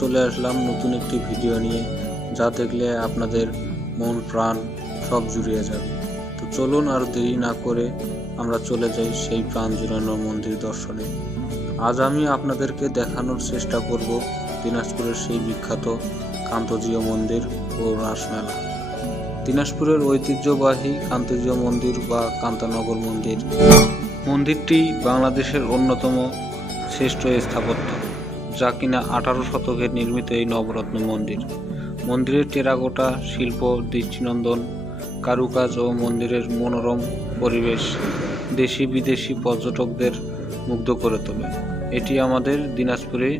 চলে আসলাম নতুন একটি ভিডিও নিয়ে, যা দেখলে আপনাদের মন প্রাণ সব জুড়িয়ে যাবে। তো চলুন আর দেরি না করে আমরা চলে যাই সেই প্রাণ জুড়ানো মন্দির দর্শনে। আজ আমি আপনাদেরকে দেখানোর চেষ্টা করব দিনাজপুরের সেই বিখ্যাত কান্তজিউ মন্দির ও রাসমেলা। দিনাজপুরের ঐতিহ্যবাহী কান্তজিউ মন্দির বা কান্তানগর মন্দির। মন্দিরটি বাংলাদেশের অন্যতম শ্রেষ্ঠ স্থাপত্য, যা কিনা 18 শতকে নির্মিত এই নবরত্ন মন্দির। মন্দিরের টেরাকোটা শিল্প, দৃষ্টিনন্দন কারুকাজ ও মন্দিরের মনোরম পরিবেশ দেশি বিদেশি পর্যটকদের মুগ্ধ করে তোলে। এটি আমাদের দিনাজপুরে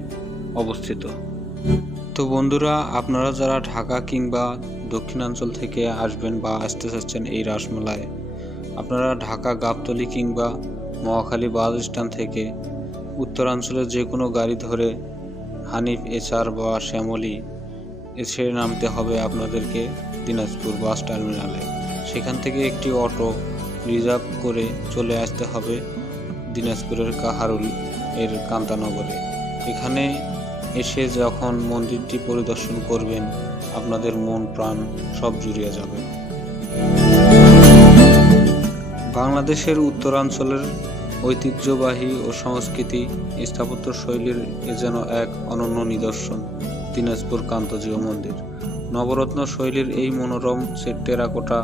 অবস্থিত। তো বন্ধুরা, আপনারা যারা ঢাকা কিংবা দক্ষিণাঞ্চল থেকে আসবেন বা আসতে চাচ্ছেন এই রাসমেলায়, আপনারা ঢাকা গাবতলী কিংবা মহাখালী বাস স্ট্যান্ড থেকে উত্তরাঞ্চলের যে কোনো গাড়ি ধরে হানিফ এসআর বা শ্যামলী এসে নামতে হবে আপনাদেরকে দিনাজপুর বাস টার্মিনালে। সেখান থেকে একটি অটো রিজার্ভ করে চলে আসতে হবে দিনাজপুরের কাহারুল এর কান্তানগরে। এখানে এসে যখন মন্দিরটি পরিদর্শন করবেন, আপনাদের মন প্রাণ সব জুড়িয়ে যাবে। বাংলাদেশের উত্তরাঞ্চলের ঐতিহ্যবাহী ও সংস্কৃতি স্থাপত্য শৈলীর যেন এক অনন্য নিদর্শন দিনাজপুর কান্তজিউ মন্দির। নবরত্ন শৈলীর এই মনোরম টেরাকোটা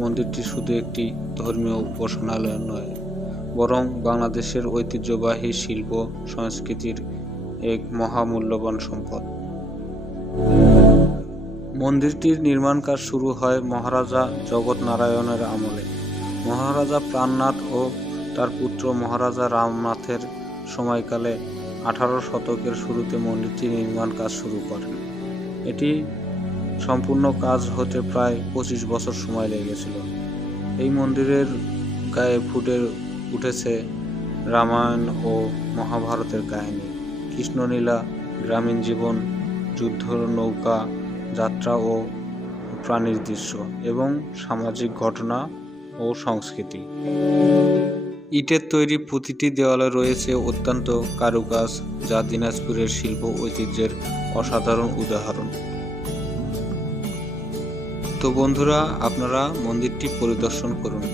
মন্দিরটি শুধু একটি ধর্মীয় উপাসনালয় নয়, বরং বাংলাদেশের ঐতিহ্যবাহী শিল্প সংস্কৃতির এক মহামূল্যবান সম্পদ। মন্দিরটির নির্মাণ কাজ শুরু হয় মহারাজা জগৎ নারায়ণের আমলে। মহারাজা প্রাণনাথ ও তার পুত্র মহারাজা রামনাথের সময়কালে 18 শতকের শুরুতে মন্দিরটি নির্মাণ কাজ শুরু করেন। এটি সম্পূর্ণ কাজ হতে প্রায় 25 বছর সময় লেগেছিল। এই মন্দিরের গায়ে ফুটে উঠেছে রামায়ণ ও মহাভারতের কাহিনী, কৃষ্ণলীলা, গ্রামীণ জীবন, যুদ্ধ, নৌকা যাত্রা ও প্রাণীর দৃশ্য এবং সামাজিক ঘটনা ও সংস্কৃতি। ইটের তৈরি প্রতিটি দেওয়ালে রয়েছে অত্যন্ত কারুকাজ, যা দিনাজপুরের শিল্প ঐতিহ্যের অসাধারণ উদাহরণ। তো বন্ধুরা, আপনারা মন্দিরটি পরিদর্শন করুন।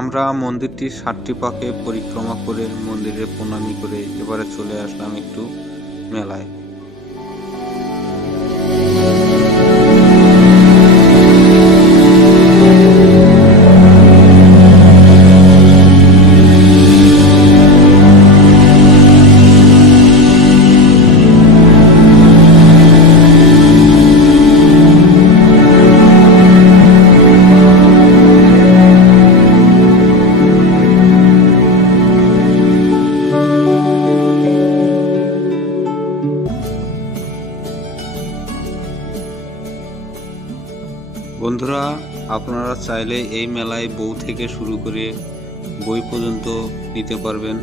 আমরা মন্দিরটির 7টি পাকে পরিক্রমা করে মন্দিরে প্রণামী করে এবারে চলে আসলাম একটু মেলায়। বন্ধুরা, আপনারা চাইলে এই মেলায় বউ থেকে শুরু করে বই পর্যন্ত নিতে পারবেন।